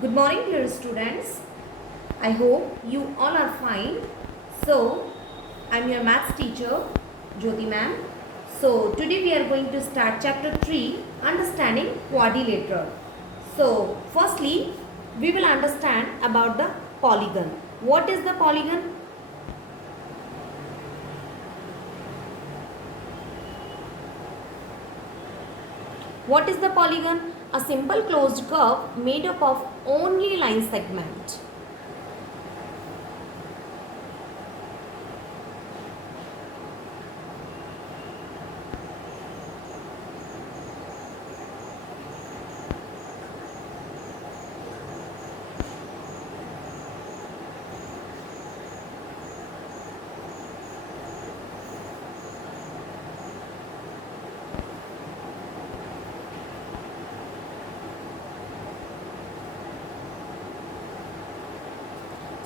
Good morning, dear students. I hope you all are fine. So, I'm your maths teacher, Jyoti ma'am. So, today we are going to start chapter 3, Understanding Quadrilateral. So, firstly, we will understand about the polygon. What is the polygon? What is the polygon? A simple closed curve made up of only line segment.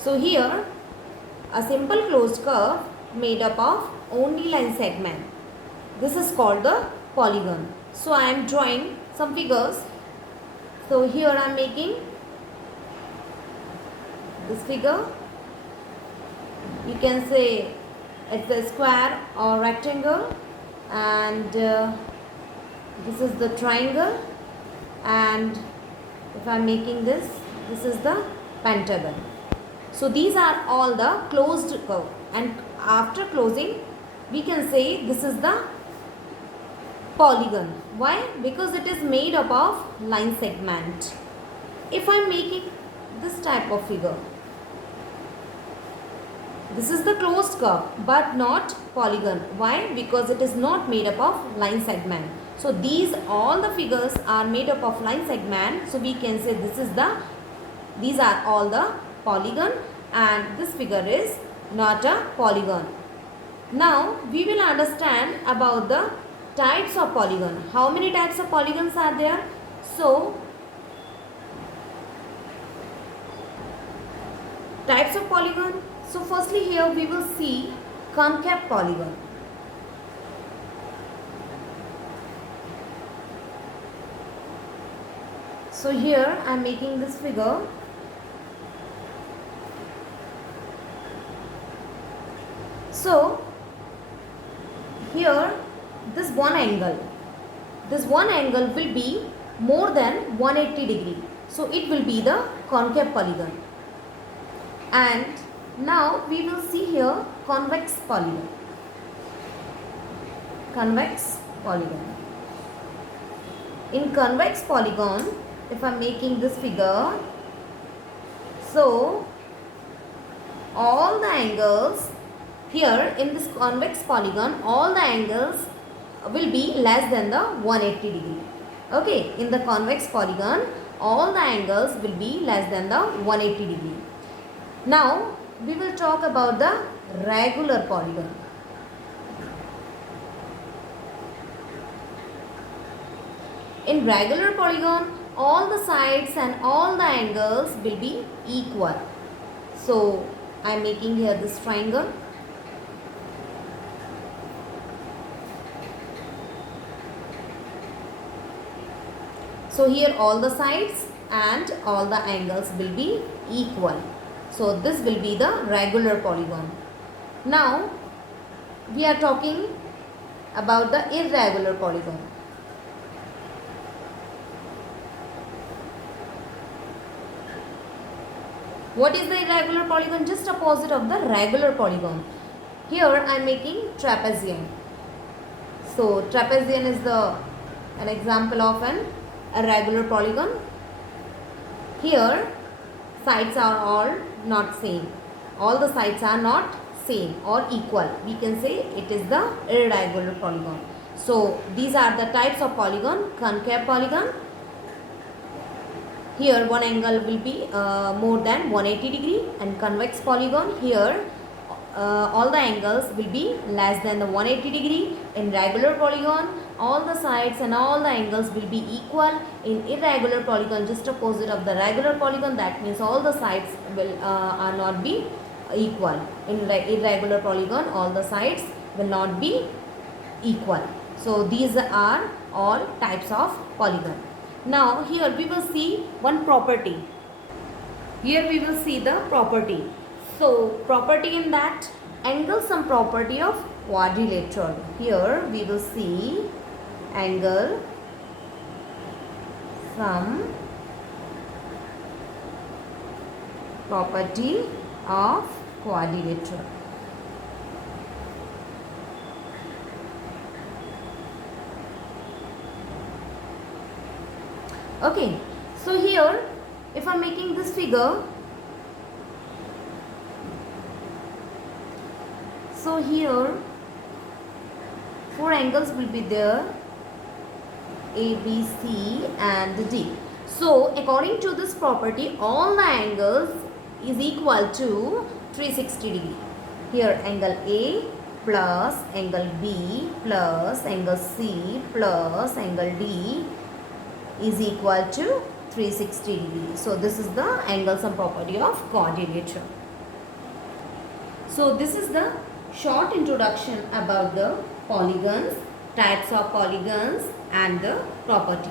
So here a simple closed curve made up of only line segment. This is called the polygon. So I am drawing some figures. So here I am making this figure. You can say it's a square or rectangle, and this is the triangle, and if I am making this is the pentagon. So these are all the closed curve, and after closing we can say this is the polygon. Why? Because it is made up of line segment. If I am making this type of figure, this is the closed curve but not polygon. Why? Because it is not made up of line segment. So these all the figures are made up of line segment. So we can say these are all the polygon, and this figure is not a polygon. Now we will understand about the types of polygon. How many types of polygons are there? So types of polygon. So firstly here we will see concave polygon. So here I am making this figure. So here this one angle will be more than 180 degree. So it will be the concave polygon. And now we will see here convex polygon. Convex polygon. In convex polygon, if I am making this figure, so all the angles here in this convex polygon, all the angles will be less than the 180 degree. Okay, in the convex polygon, all the angles will be less than the 180 degree. Now we will talk about the regular polygon. In regular polygon, all the sides and all the angles will be equal. So I am making here this triangle. So here all the sides and all the angles will be equal. So this will be the regular polygon. Now we are talking about the irregular polygon. What is the irregular polygon? Just opposite of the regular polygon. Here I am making trapezium. So trapezium is an example of an irregular polygon. Here sides are all not same. All the sides are not same or equal. We can say it is the irregular polygon. So these are the types of polygon. Concave polygon. Here one angle will be more than 180 degree, and convex polygon, here all the angles will be less than the 180 degree. In regular polygon, all the sides and all the angles will be equal. In irregular polygon, just opposite of the regular polygon, that means all the sides will are not be equal. In irregular polygon, all the sides will not be equal. So these are all types of polygon. Now here we will see one property. Here we will see the property. So property in that, angle sum property of quadrilateral. Here we will see angle sum property of quadrilateral. Okay, so here if I am making this figure, so here 4 angles will be there, A, B, C and D. So according to this property, all the angles is equal to 360 degree. Here angle A plus angle B plus angle C plus angle D is equal to 360 degree. So this is the angle sum property of quadrilateral. So this is the short introduction about the polygons, types of polygons and the property.